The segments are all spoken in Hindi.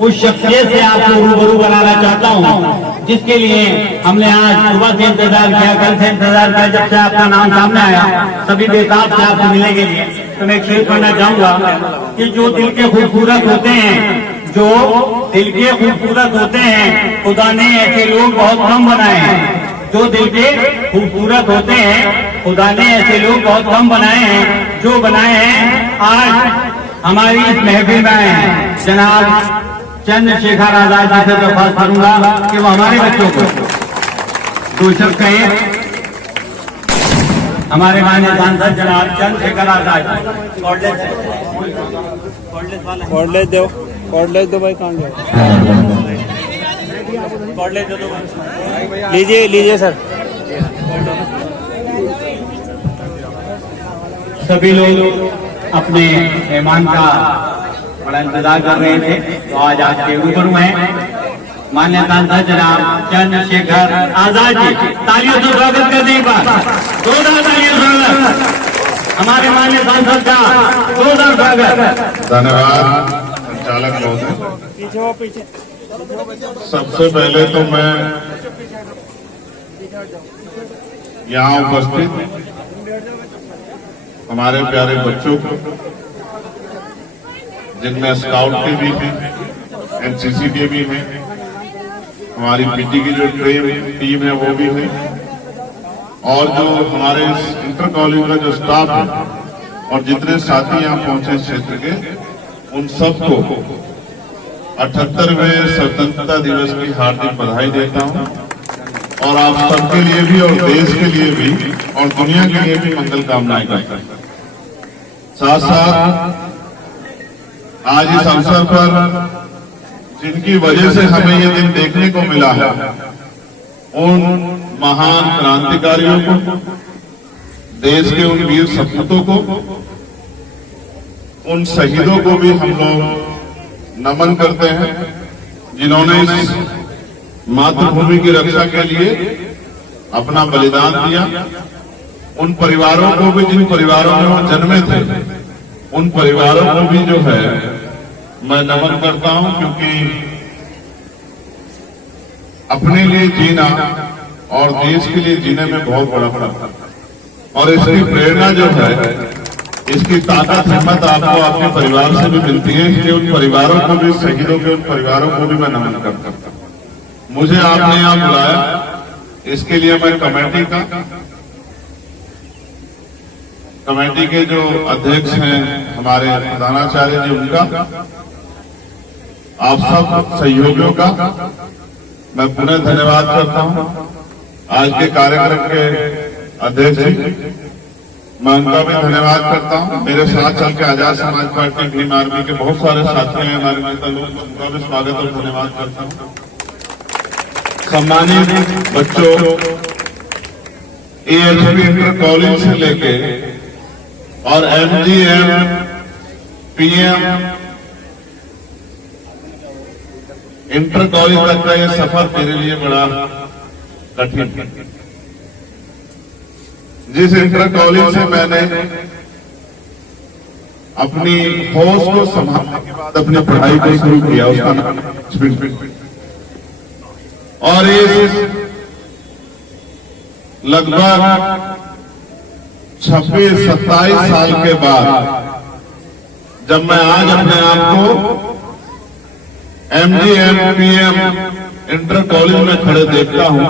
उस शख्सियत से आपको रूबरू बनाना चाहता हूं, जिसके लिए हमने आज सुबह से इंतजार किया, कल से इंतजार किया, जब से आपका नाम सामने आया सभी बेताब से आपसे मिलने के लिए। तो मैं एक शेर करना चाहूंगा कि जो दिल के खूबसूरत होते हैं, जो दिल के खूबसूरत होते हैं, खुदा ने ऐसे लोग बहुत कम बनाए हैं। जो दिल के खूबसूरत होते हैं, खुदा ने ऐसे लोग बहुत कम बनाए हैं। जो बनाए हैं आज हमारी इस महफिल में आए हैं। जनाब चंद्रशेखर आजाद जी से दरख्वास्त करूंगा कि वो हमारे बच्चों को दो शब्द कहें। हमारे माननीय सांसद जनाब चंद्रशेखर आजाद कॉर्डलेस दो भाई, कांड लीजिए सर। सभी लोग अपने मेहमान का बड़ा इंतजार कर रहे थे, तो आज आपके रूबरू हैं माननीय सांसद जनाब चंद्रशेखर आजाद जी। तालियों से स्वागत कर दें, एक बार जोरदार तालियों से स्वागत हमारे माननीय सांसद का, जोरदार स्वागत। धन्यवाद संचालक महोदय। पीछे सबसे पहले तो मैं यहाँ उपस्थित हमारे प्यारे बच्चों को, जिनमें स्काउट के भी हैं, एनसीसी के भी हैं, हमारी पीटी की जो टीम है वो भी है, और जो हमारे इंटर कॉलेज का जो स्टाफ है और जितने साथी यहाँ पहुंचे क्षेत्र के, उन सबको 78वें स्वतंत्रता दिवस की हार्दिक बधाई देता हूं। और आप सबके लिए भी और देश के लिए भी और दुनिया के लिए भी मंगल कामनाएं करता हूं। साथ साथ आज इस अवसर पर जिनकी वजह से हमें ये दिन देखने को मिला है, उन महान क्रांतिकारियों को, देश के उन वीर सपूतों को, उन शहीदों को भी हम लोग नमन करते हैं, जिन्होंने इस मातृभूमि की रक्षा के लिए अपना बलिदान दिया। उन परिवारों को भी, जिन परिवारों में वो जन्मे थे, उन परिवारों को भी जो है मैं नमन करता हूं, क्योंकि अपने लिए जीना और देश के लिए जीने में बहुत बड़ा फर्क है। और इसकी प्रेरणा जो है, इसकी ताकत हिम्मत आपको आपके परिवार से भी मिलती है। इसलिए उन परिवारों को भी, शहीदों के उन परिवारों को भी मैं नमन करता हूं। मुझे आपने यहाँ बुलाया, इसके लिए मैं कमेटी के जो अध्यक्ष हैं हमारे प्रधानाचार्य जी, उनका, आप सब सहयोगियों का मैं पुनः धन्यवाद करता हूं। आज के कार्यक्रम के अध्यक्ष जी, मैं उनका भी धन्यवाद करता हूं। मेरे साथ चल के Azad Samaj party green army के बहुत सारे साथी हैं, हमारे नेता लोग, उनका भी स्वागत और धन्यवाद करता हूं। सम्मानित बच्चों, एएचपी इंटर कॉलेज से लेके और एमजीएम, पीएम इंटर कॉलेज तक का ये सफर मेरे लिए बड़ा कठिन है। जिस इंटर कॉलेज से मैंने अपनी होश को संभालने के बाद अपनी पढ़ाई को शुरू किया, उसका नाम और इस लगभग 26-27 साल के बाद जब मैं आज अपने आप को एमजीएम, पीएम इंटर कॉलेज में खड़े देखता हूं,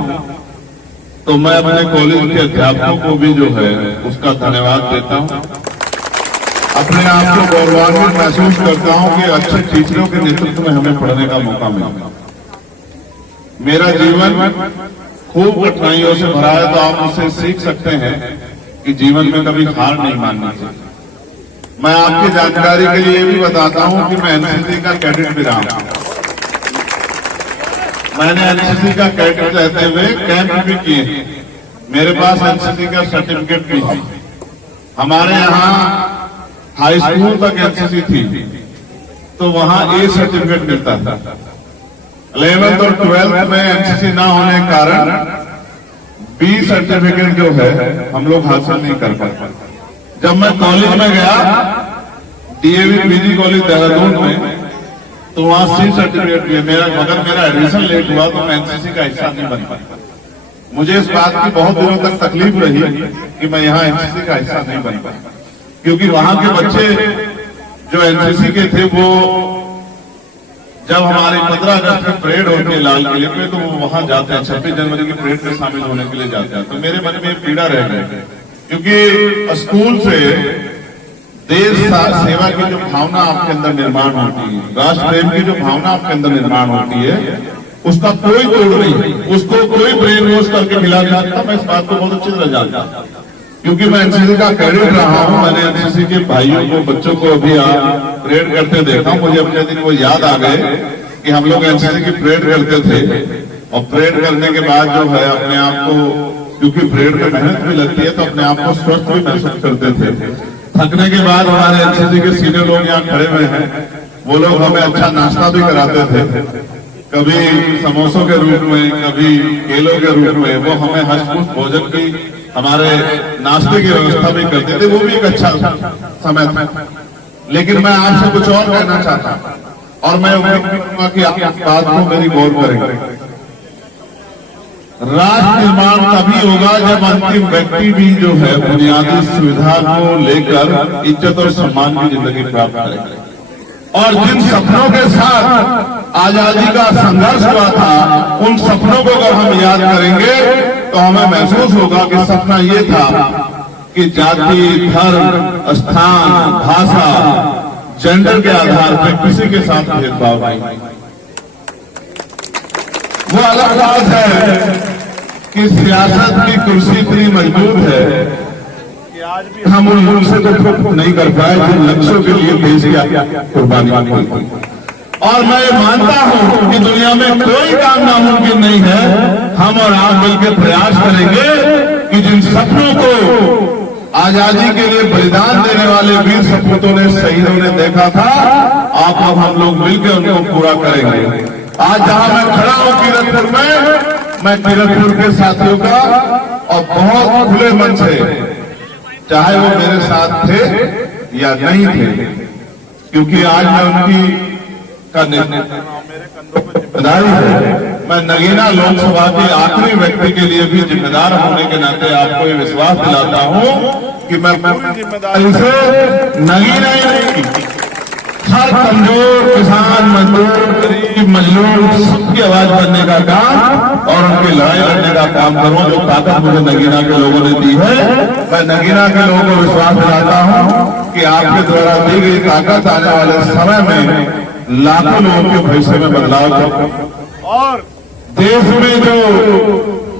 तो मैं अपने कॉलेज के अध्यापकों को भी जो है उसका धन्यवाद देता हूं। अपने आप को गौरवान्वित महसूस करता हूं कि अच्छे टीचरों के नेतृत्व में हमें पढ़ने का मौका मिला। मेरा जीवन खूब कठिनाइयों से भरा है, तो आप मुझसे सीख सकते हैं कि जीवन में कभी हार नहीं माननी चाहिए। मैं आपकी जानकारी के लिए भी बताता हूं कि मैं एनसीसी का कैडेट भी रहा हूं। मैंने एनसीसी का कैडेट रहते हुए कैंप भी किए। मेरे पास एनसीसी का सर्टिफिकेट भी है। हमारे यहाँ हाई स्कूल तक एनसीसी थी, तो वहां ए सर्टिफिकेट मिलता था। 11th और 12th में एनसीसी ना होने के कारण बी सर्टिफिकेट जो है हम लोग हासिल नहीं कर पाए। जब मैं कॉलेज में गया, डीएवी पीजी कॉलेज देहरादून में, तो वहां सी सर्टिफिकेट भी है मेरा, मगर मेरा एडमिशन लेट हुआ तो मैं एनसीसी का हिस्सा नहीं बन पाया। मुझे इस बात की बहुत दिनों तक तकलीफ रही कि मैं यहाँ एनसीसी का हिस्सा नहीं बन पाया, क्योंकि वहां के बच्चे जो एनसीसी के थे वो जब हमारे 15 अगस्त की परेड होती है लाल किले पे तो वो वहां जाते हैं, 26 जनवरी की परेड में शामिल होने के लिए जाते हैं। तो मेरे मन में पीड़ा रह गई, क्योंकि स्कूल से देश सेवा की जो भावना आपके अंदर निर्माण होती है, राष्ट्र प्रेम की जो भावना आपके अंदर निर्माण होती है, उसका कोई तोड़ नहीं, उसको कोई ब्रेन वॉश करके मिला नहीं सकता। मैं इस बात को बहुत अच्छी तरह जानता हूं, क्योंकि मैं एनसीसी का कैडेट रहा हूं। मैंने एनसीसी के भाइयों को, बच्चों को अभी परेड करते देखा। मुझे अपने दिन वो याद आ गए कि हम लोग एनसीसी की परेड करते थे, और परेड करने के बाद जो है अपने आप को, क्योंकि परेड में मेहनत भी लगती है, तो अपने आप को स्वस्थ भी महसूस करते थे। थकने के बाद हमारे एनसीसी के सीनियर लोग यहाँ खड़े हुए हैं, वो लोग हमें अच्छा नाश्ता भी कराते थे, कभी समोसों के रूप में, कभी केलों के रूप में। वो हमें हंसमुख भोजन की, हमारे नाश्ते की व्यवस्था भी करते थे। वो भी एक अच्छा समय था। लेकिन मैं आपसे कुछ और कहना चाहता हूं, और मैं उम्मीद करूंगा कि आप इस बात को मेरी गौर करेंगे। राष्ट्र निर्माण तभी होगा जब अंतिम व्यक्ति भी जो है बुनियादी सुविधा को लेकर इज्जत और सम्मान की जिंदगी प्राप्त करेगा। और जिन सपनों के साथ आजादी का संघर्ष हुआ था, उन सपनों को अगर हम याद करेंगे तो हमें महसूस होगा कि सपना ये था कि जाति, धर्म, स्थान, भाषा, जेंडर के आधार पर किसी के साथ भेदभाव नहीं। वो अलग बात है कि सियासत की कुर्सी इतनी मजबूत है कि आज भी हम उन लोगों से तो नहीं कर पाए जिन लक्ष्यों के लिए देश की कुर्बानी हुई। और मैं मानता हूं कि दुनिया में कोई काम नामुमकिन नहीं है। हम और आप मिलकर प्रयास करेंगे कि जिन सपनों को आजादी के लिए बलिदान देने वाले वीर सपूतों ने, शहीदों ने देखा था, आप अब हम लोग मिलकर उनको पूरा करेंगे। आज जहां मैं खड़ा हूं किरतपुर में, मैं किरतपुर के साथियों का और बहुत खुले मन से, चाहे वो मेरे साथ थे या नहीं थे, क्योंकि आज मैं उनकी का जिम्मेदारी है। मैं नगीना लोकसभा के आखिरी व्यक्ति के लिए भी जिम्मेदार होने के नाते आपको ये विश्वास दिलाता हूं कि मैं पूरी जिम्मेदारी से नगीना ही नहीं, हर कमजोर किसान, मजदूर, गरीब, मजलूम सबकी आवाज बनने का काम और उनकी लड़ाई लड़ने का काम करूं। जो ताकत मुझे नगीना के लोगों ने दी है, मैं नगीना के लोगों को विश्वास दिलाता हूं कि आपके द्वारा दी गई ताकत आने वाले समय में लाखों लोगों के भविष्य में बदलाव कर, और देश में जो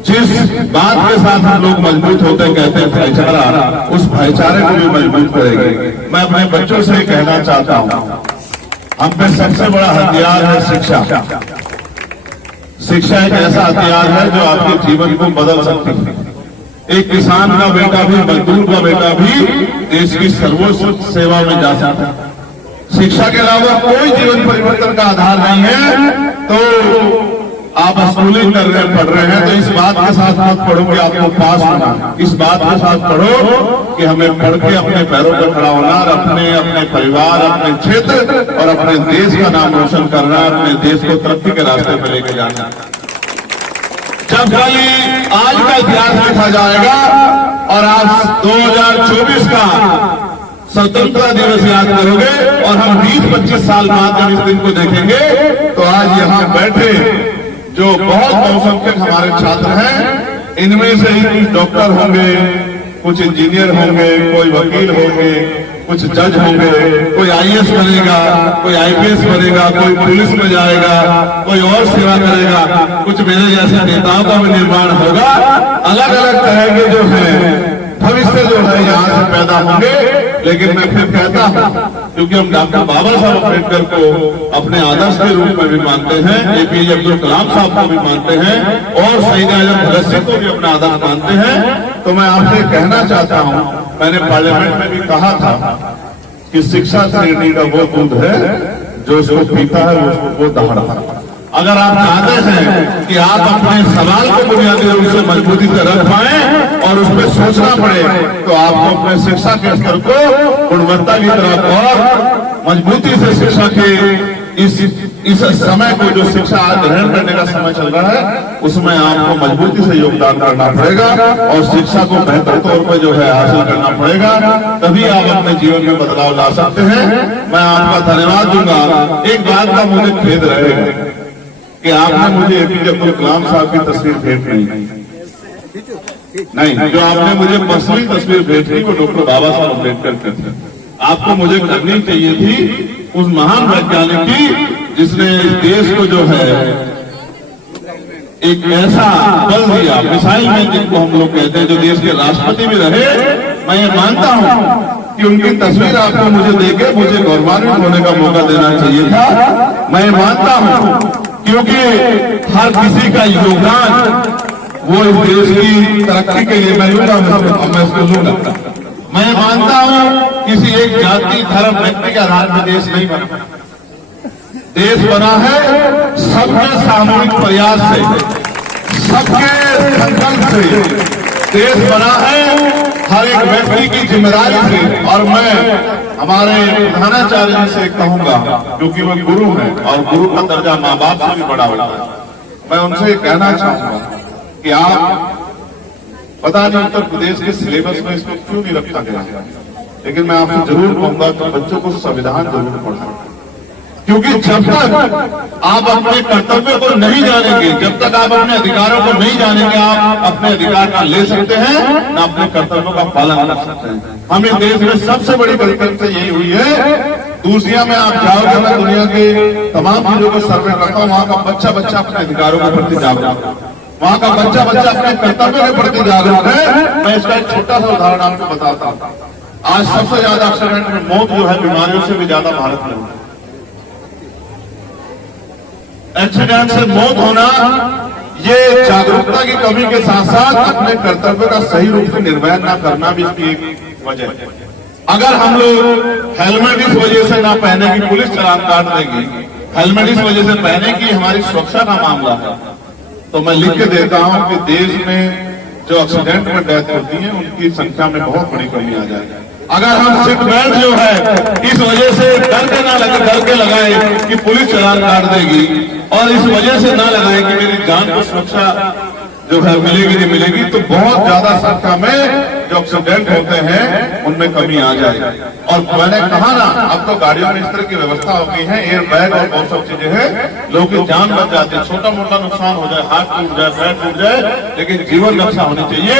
जिस बात के साथ हम लोग मजबूत होते कहते हैं भाईचारा, उस भाईचारे को भी मजबूत करेंगे। मैं अपने बच्चों से कहना चाहता हूं, हम पे सबसे बड़ा हथियार है शिक्षा। शिक्षा एक ऐसा हथियार है जो आपके जीवन को बदल सकती है। एक किसान का बेटा भी, मजदूर का बेटा भी देश की सर्वोच्च सेवा में जा सकता है। शिक्षा के अलावा कोई जीवन परिवर्तन का आधार नहीं है। तो आप स्कूलिंग कर रहे हैं, पढ़ रहे हैं, तो इस बात के साथ मत पढ़ो कि आपको पास होना, इस बात के साथ पढ़ो कि हमें पढ़ के अपने पैरों पर खड़ा होना और अपने परिवार, अपने क्षेत्र और अपने देश का नाम रोशन करना, अपने देश को तरक्की के रास्ते पर लेके जाना। जब खाली आज का इतिहास लिखा जाएगा और आप 2024 का स्वतंत्रता दिवस याद करोगे और हम 20-25 साल बाद जब इस दिन को देखेंगे, तो आज यहाँ बैठे जो बहुत बहुसंख्यक हमारे छात्र हैं, इनमें से ही कुछ डॉक्टर होंगे, कुछ इंजीनियर होंगे, कोई वकील होंगे, कुछ जज होंगे, कोई आईएएस बनेगा, कोई आईपीएस बनेगा, कोई पुलिस में जाएगा, कोई और सेवा करेगा, कुछ मेरे जैसे नेताओं का भी निर्माण होगा। अलग अलग तरह के जो है भविष्य जो है यहाँ से पैदा होंगे। लेकिन मैं फिर कहता हूँ, क्योंकि हम डॉक्टर बाबा साहब अम्बेडकर को अपने आदर्श के रूप में भी मानते हैं, एपीजे अब्दुल कलाम साहब को भी मानते हैं और शहीद आजम भगत सिंह को भी अपना आदर्श मानते हैं, तो मैं आपसे कहना चाहता हूँ, मैंने पार्लियामेंट में भी कहा था कि शिक्षा श्रेणी का वो दूध है जो उसको पीता है वो दहाड़ता है। अगर आप चाहते हैं कि आप अपने सवाल को बुनियादी रूप से मजबूती से रख पाए और उस पर सोचना पड़े, तो आपको अपने शिक्षा के स्तर को गुणवत्ता की तरफ और मजबूती से शिक्षा के इस समय को जो शिक्षा ग्रहण करने का समय चल रहा है उसमें आपको मजबूती से योगदान करना पड़ेगा और शिक्षा को बेहतर तौर पर जो है हासिल करना पड़ेगा, तभी आप अपने जीवन में बदलाव ला सकते हैं। मैं आपका धन्यवाद दूंगा। एक बात का मुझे खेद रहेगा कि आपने मुझे एपीजे अब्दुल कलाम साहब की तस्वीर भेंट नहीं, जो आपने मुझे पर्सनली तस्वीर भेंट की वो डॉक्टर बाबा साहब अम्बेडकर की थी। आपको मुझे करनी चाहिए थी उस महान वैज्ञानिक की जिसने इस देश को जो है एक ऐसा बल दिया, मिसाइल मैन जिनको हम लोग कहते हैं, जो देश के राष्ट्रपति भी रहे। मैं ये मानता हूं कि उनकी तस्वीर आपको मुझे देके मुझे गौरवान्वित होने का मौका देना चाहिए था। मैं मानता हूं क्योंकि हर किसी का योगदान वो इस देश की तरक्की के लिए मैं इसको लूंगा। मैं मानता हूं किसी एक जाति धर्म व्यक्ति के आधार पर देश नहीं बना, देश बना है सबके सामूहिक प्रयास से, सबके संकल्प से देश बना है, हर एक व्यक्ति की जिम्मेदारी से। और मैं हमारे प्रधानाचार्य जी से कहूंगा, क्योंकि वो गुरु हैं और गुरु का दर्जा माँ बाप से भी बड़ा होता है, मैं उनसे कहना चाहूंगा कि आप पता नहीं उत्तर प्रदेश के सिलेबस में इसको क्यों नहीं रखा गया है, लेकिन मैं आपसे जरूर कहूंगा कि बच्चों को संविधान जरूर पढ़ाएं, क्योंकि जब तक आप अपने कर्तव्य को नहीं जानेंगे, जब तक आप अपने अधिकारों को नहीं जानेंगे, आप अपने अधिकार का ले सकते हैं ना अपने कर्तव्यों का पालन कर सकते हैं। हम इस देश में सबसे बड़ी परिकल्पना यही हुई है। दूसरिया में आप जाओगे, मैं दुनिया के तमाम चीजों को सर्वे करता हूँ, वहां का बच्चा बच्चा अपने अधिकारों के प्रति जागरूक है, वहां का बच्चा बच्चा अपने कर्तव्य के प्रति जागरूक है। मैं इसका एक छोटा सा उदाहरण आपको बताता हूँ। आज सबसे ज्यादा एक्सीडेंट में मौत जो है बीमारियों से भी ज्यादा भारत में है। एक्सीडेंट से मौत होना ये जागरूकता की कमी के साथ साथ अपने कर्तव्य का सही रूप से निर्वहन न करना भी इसकी एक वजह है। अगर हम लोग हेलमेट इस वजह से ना पहने की पुलिस चालान काट देगी, हेलमेट इस वजह से पहने की हमारी सुरक्षा का मामला है, तो मैं लिख के देता हूं कि देश में जो एक्सीडेंट में डेथ होती है उनकी संख्या में बहुत बड़ी कमी आ जाएगी। अगर हम सीट बेल्ट जो है इस वजह से डर के लगाए कि पुलिस चालान काट देगी, और इस वजह से ना लगाए कि मेरी जान को सुरक्षा जो है मिलेगी नहीं मिलेगी, तो बहुत ज्यादा संख्या में जो एक्सीडेंट होते हैं उनमें कमी आ जाएगी। और मैंने कहा ना, अब तो गाड़ियों में इस तरह की व्यवस्था हो गई है, एयर बैग और बहुत सब चीजें हैं, लोगों की जान बच जाती है। छोटा मोटा नुकसान हो जाए, हाथ टूट जाए, पैर टूट जाए, लेकिन जीवन रक्षा होनी चाहिए।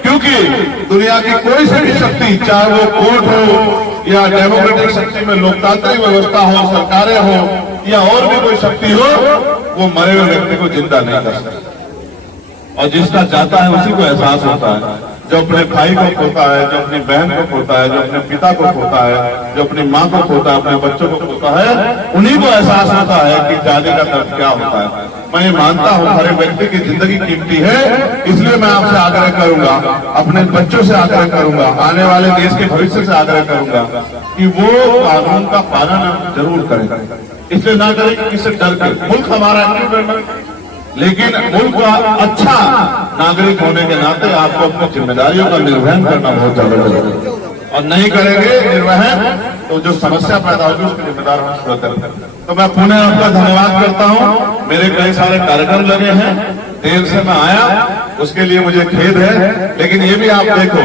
क्योंकि दुनिया की कोई सी भी शक्ति, चाहे वो कोर्ट हो या डेमोक्रेटिक शक्ति में लोकतांत्रिक व्यवस्था हो, सरकारें हो या और भी कोई शक्ति हो, वो मरे हुए व्यक्ति को जिंदा नहीं कर सकती। और जिसका जाता है उसी को एहसास होता है। जो अपने भाई को खोता है, जो अपनी बहन को खोता है, जो अपने पिता को खोता है, जो अपनी माँ को खोता है, अपने बच्चों को खोता है, उन्हीं को एहसास होता है कि जाने का दर्द क्या होता है। मैं ये मानता हूँ हर एक व्यक्ति की जिंदगी कीमती है, इसलिए मैं आपसे आग्रह करूंगा, अपने बच्चों से आग्रह करूंगा, आने वाले देश के भविष्य से आग्रह करूंगा कि वो कानून का पालन जरूर करें। इसलिए ना करें कि किसी डर के। मुल्क हमारा है, लेकिन मुल्क का अच्छा नागरिक होने के नाते आपको अपनी जिम्मेदारियों का निर्वहन करना बहुत जरूरी है, और नहीं करेंगे निर्वहन तो जो समस्या पैदा होगी उसके जिम्मेदार हम स्वतः करेंगे। तो मैं पुनः आपका धन्यवाद करता हूं। मेरे कई सारे कार्यक्रम लगे हैं, देर से मैं आया उसके लिए मुझे खेद है, लेकिन ये भी आप देखो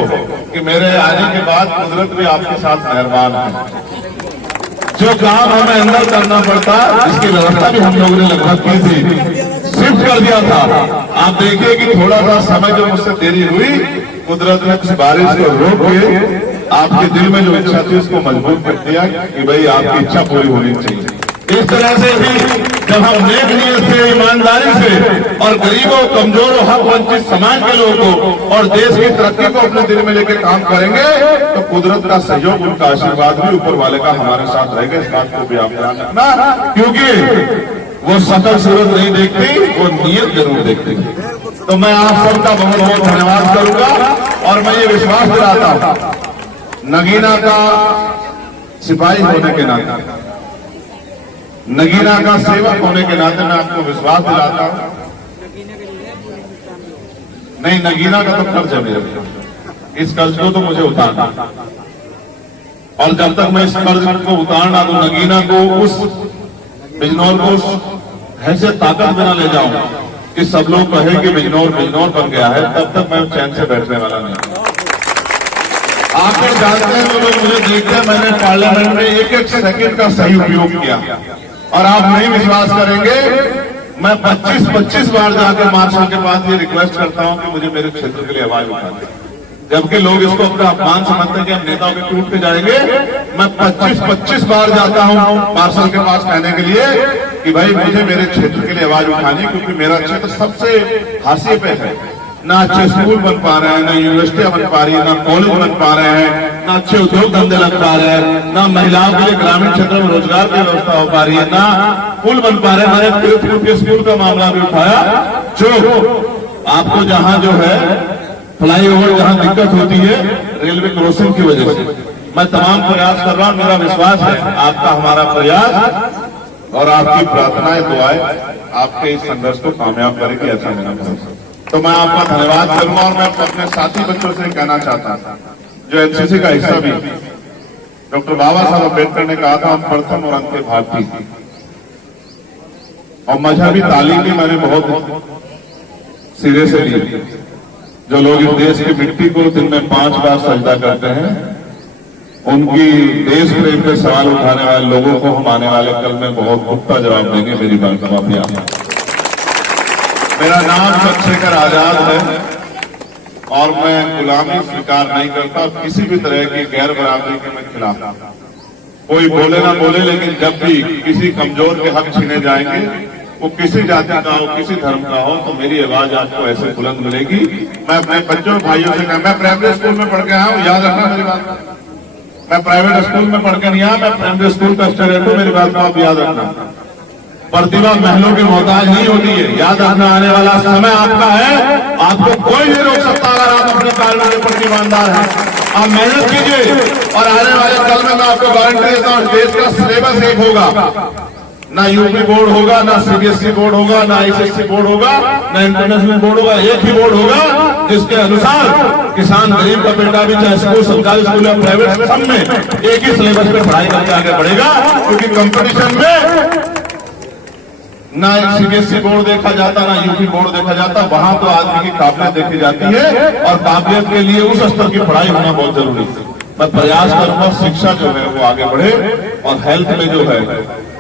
कि मेरे आने के बाद कुदरत भी आपके साथ मेहरबान है। जो काम हमें अंदर करना पड़ता, इसकी व्यवस्था भी हम लोगों ने लगभग की थी, शिफ्ट कर दिया था। आप देखिए कि थोड़ा सा समय जो मुझसे देरी हुई, कुदरत ने कुछ बारिश को रोक के आपके दिल में जो इच्छा थी उसको मजबूत कर दिया कि भाई आपकी इच्छा पूरी होनी चाहिए। इस तरह से भी जब हम नेक नियत से, ईमानदारी से और गरीबों, कमजोरों, हक वंचित समाज के लोगों को और देश की तरक्की को अपने दिल में लेकर काम करेंगे, तो कुदरत का सहयोग, उनका आशीर्वाद भी ऊपर वाले का हमारे साथ रहेगा। इस बात को भी आप ध्यान रखना, क्योंकि वो सकल सूरत नहीं देखती, वो नियत जरूर देखती। तो मैं आप सबका बहुत बहुत धन्यवाद करूंगा, और मैं ये विश्वास दिलाता हूं नगीना का सिपाही होने के नाते, नगीना का सेवक होने के नाते मैं आपको विश्वास दिलाता हूं, नहीं नगीना का तो कर्ज है मेरे, इस कर्ज को तो मुझे उतारना, और जब तक मैं इस कर्ज को उतारना तो नगीना को उस बिजनौर को ऐसे ताकत में न ले जाऊं कि सब लोग कहे कि बिजनौर बिजनौर बन गया है, तब तक मैं चैन से बैठने वाला नहीं। आप लोग जानते हैं, तो लोग मुझे देखते हैं, मैंने पार्लियामेंट में एक एक सेकंड का सही उपयोग किया और आप नहीं विश्वास करेंगे, मैं 25-25 बार जाकर मार्शल के पास ये रिक्वेस्ट करता हूं कि मुझे मेरे क्षेत्र के लिए आवाज उठा दे, जबकि लोग इसको अपना अपमान समझते हैं कि हम नेताओं के टूट के जाएंगे। मैं 25-25 बार जाता हूं मार्शल के पास कहने के लिए कि भाई मुझे मेरे क्षेत्र के लिए आवाज उठानी, क्योंकि मेरा क्षेत्र सबसे हाशिए पे है। ना अच्छे स्कूल बन पा रहे हैं, ना यूनिवर्सिटियां बन पा रही है, ना कॉलेज बन पा रहे हैं, ना अच्छे उद्योग धंधे लग पा रहे हैं, ना महिलाओं के लिए ग्रामीण क्षेत्र में रोजगार की व्यवस्था हो पा रही है, ना पुल बन पा रहे हैं। मैंने तिरुपति के स्कूल का मामला भी उठाया, जो आपको जहां जो है फ्लाईओवर जहां दिक्कत होती है रेलवे क्रॉसिंग की वजह से, मैं तमाम प्रयास कर रहा हूं। मेरा विश्वास है आपका हमारा प्रयास और आपकी प्रार्थनाएं दुआएं आपके इस संघर्ष को कामयाब करेगी, ऐसा मेरा भरोसा। तो मैं आपका धन्यवाद करूंगा और मैं अपने साथी बच्चों से कहना चाहता था जो एनसीसी का हिस्सा भी, डॉक्टर बाबा साहब अम्बेडकर ने कहा था हम प्रथम और अंत्य भारतीय, और मजहबी तालीम भी मैंने बहुत सिरे से ली। जो लोग इस देश की मिट्टी को दिन में 5 बार सजदा करते हैं, उनकी देश प्रेम पे सवाल उठाने वाले लोगों को हम आने वाले कल में बहुत पुख्ता जवाब देंगे। मेरी बात का माफिया, मेरा नाम चंद्रशेखर आजाद है और मैं गुलामी स्वीकार नहीं करता, किसी भी तरह की गैर बराबरी के मैं खिलाफ। कोई बोले ना बोले, लेकिन जब भी किसी कमजोर के हक छीने जाएंगे, वो किसी जाति का हो, किसी धर्म का हो, तो मेरी आवाज आपको ऐसे बुलंद मिलेगी। मैं अपने बच्चों भाइयों से मैं प्राइवेट स्कूल में पढ़ के आया हूं, याद रखना मेरी बात। मैं प्राइवेट स्कूल में पढ़ के नहीं आया, मैं प्राइवेट स्कूल का स्टूडेंट हूं, मेरी बात को आप याद रखना। प्रतिभा महलों की मोहताज नहीं होती है, याद रखना। आने वाला समय आपका है, आपको कोई नहीं रोक सकता अगर आप अपने कार्य के प्रति ईमानदार हैं। आप मेहनत कीजिए और आने वाले कल में मैं आपको गारंटी देता हूं, देश का सिलेबस एक होगा, ना यूपी बोर्ड होगा, ना सीबीएसई बोर्ड होगा, ना आईसीएसई बोर्ड होगा, ना इंटरनेशनल बोर्ड होगा, एक ही बोर्ड होगा जिसके अनुसार किसान गरीब का बेटा भी चाहे स्कूल सरकारी स्कूल या प्राइवेट, सब में एक ही सिलेबस पे पढ़ाई करके आगे बढ़ेगा। क्योंकि कंपटीशन में ना सीबीएसई बोर्ड देखा जाता, ना यूपी बोर्ड देखा जाता, वहां तो आदमी की काबिलियत देखी जाती है और काबिलियत के लिए उस स्तर की पढ़ाई होना बहुत जरूरी है। मैं प्रयास करूंगा शिक्षा जो है वो आगे बढ़े और हेल्थ में जो है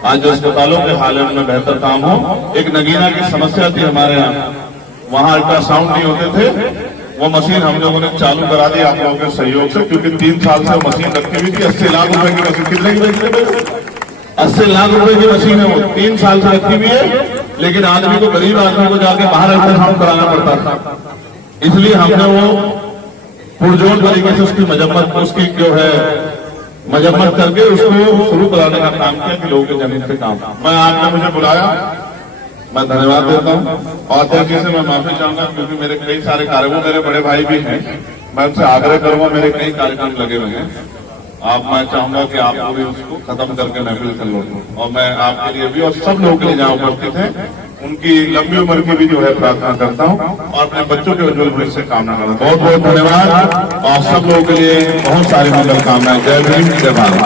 आज अस्पतालों के हालत में बेहतर काम हो। एक नगीना की समस्या थी हमारे यहाँ, वहां अल्ट्रासाउंड नहीं होते थे, वो मशीन हम लोगों ने चालू करा दी आप लोगों के सहयोग से, क्योंकि 3 साल से मशीन रखी हुई थी। 80 लाख रुपए की मशीन, कितने की मशीन? 80 लाख रुपए की मशीन है, वो 3 साल से रखी हुई है, लेकिन आदमी को, गरीब आदमी को जाके बाहर अल्ट्रासाउंड कराना पड़ता था। इसलिए हमने वो पुरजोर तरीके से उसकी मजम्मत, उसकी जो है मजम्मत करके उसको शुरू कराने का काम किया कि लोगों के जमीन पे काम। मैं आपने मुझे बुलाया, मैं धन्यवाद देता हूँ और अध्यक्ष जी से मैं माफी चाहूंगा, क्योंकि मेरे कई सारे कार्यक्रम, मेरे बड़े भाई भी हैं, मैं उनसे आग्रह करूंगा, मेरे कई कार्यक्रम लगे हुए हैं, आप, मैं चाहूंगा कि आप भी उसको खत्म करके महफिल कर लो। और मैं आपके लिए भी और सब लोगों के लिए जहाँ उपस्थित हैं उनकी लंबी उम्र की भी जो है प्रार्थना करता हूँ और अपने बच्चों के उज्जवल भविष्य से कामना करता हूँ। बहुत बहुत धन्यवाद और सब लोगों के लिए बहुत सारी मंगल कामनाएं। जय भीम, जय भारत।